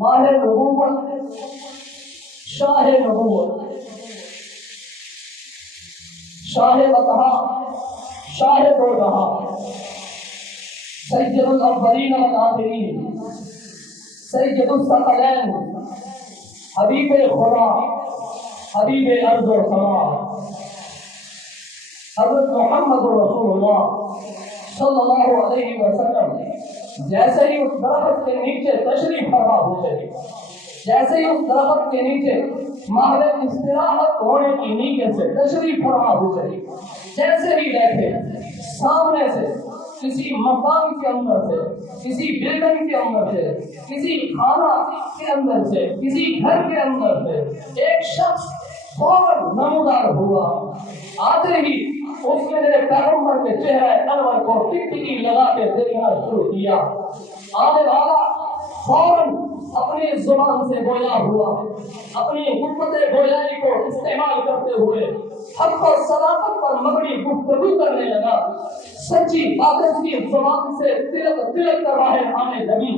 ماہ نبوت، شاہ نبوت، شاہ بطحا، شاہ دو جہاں، سید الاولین والآخرین، سید الثقلین، حبیب خدا، حبیب ارض و سما، حضرت محمد رسول اللہ صلی اللہ علیہ وسلم جیسے ہی اس درخت کے نیچے تشریف فرما ہوتے ہیں، جیسے ہی اس درخت کے نیچے محل استراحت ہونے کی نیت سے تشریف فرما ہوتے ہیں، جیسے ہی بیٹھے سامنے سے کسی مکان کے اندر سے، کسی بلڈنگ کے اندر سے، کسی خانہ کے اندر سے، کسی گھر کے اندر سے ایک شخص فوراً نمودار ہوا، آتے ہی اس نے میرے پیغمبر کے چہرے انور کو ٹکٹکی لگا کے دیکھنا شروع کیا۔ آنے والا فوراً اپنی زبان سے گویا ہوا، اپنی قوت گویائی کو استعمال کرتے ہوئے حق و صداقت پر مبنی گفتگو کرنے لگا، سچی باتیں اس کی زبان سے تلک تلک کر باہر آنے لگی۔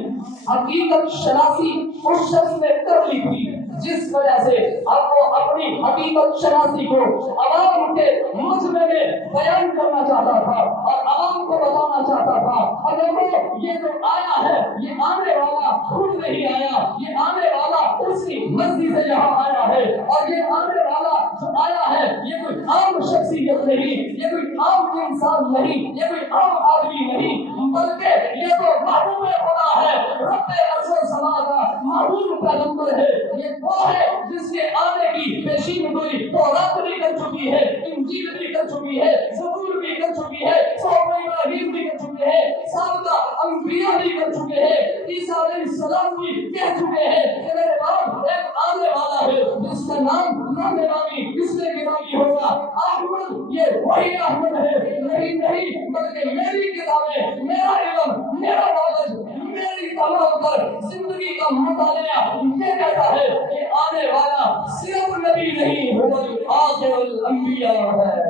حقیقت شناسی اس شخص نے کر لی تھی جس وجہ سے اب وہ اپنی حقیقت شناسی کو عوام کے مجمع میں بیان کرنا چاہتا تھا اور عوام کو بتانا چاہتا تھا، لوگوں یہ جو آیا ہے یہ آنے والا خود نہیں آیا، یہ آنے والا اس کی مرضی سے یہاں آیا ہے، اور یہ آنے والا جو آیا ہے یہ کوئی عام شخصیت نہیں، یہ کوئی عام انسان نہیں، یہ کوئی عام آدمی نہیں، بلکہ یہ تو محبوب خدا ہے، رب عرش و سما کا محبوب پیغمبر ہے۔ یہ وہ ہے جس کے آنے کی پیشین گوئی تورات بھی کر چکی ہے، انجیل بھی کر چکی ہے، زبور بھی کر چکی ہے، صحف ابراہیم بھی کر چکے ہیں، سابقہ انبیاء بھی کر چکے ہیں، عیسیٰ علیہ السلام بھی کہہ چکے ہیں کہ میرے بعد ایک آنے والا ہے جس کا نام نامی اس میں گرامی ہوگا۔ احمد یہ وہی احمد ہے، نہیں بلکہ میری کتابیں، میرا علم، میرا نالج، میری تمام پر زندگی کا مطالعہ یہ کہتا ہے کہ آنے والا صرف نبی نہیں، وہ آخر الانبیاء ہے۔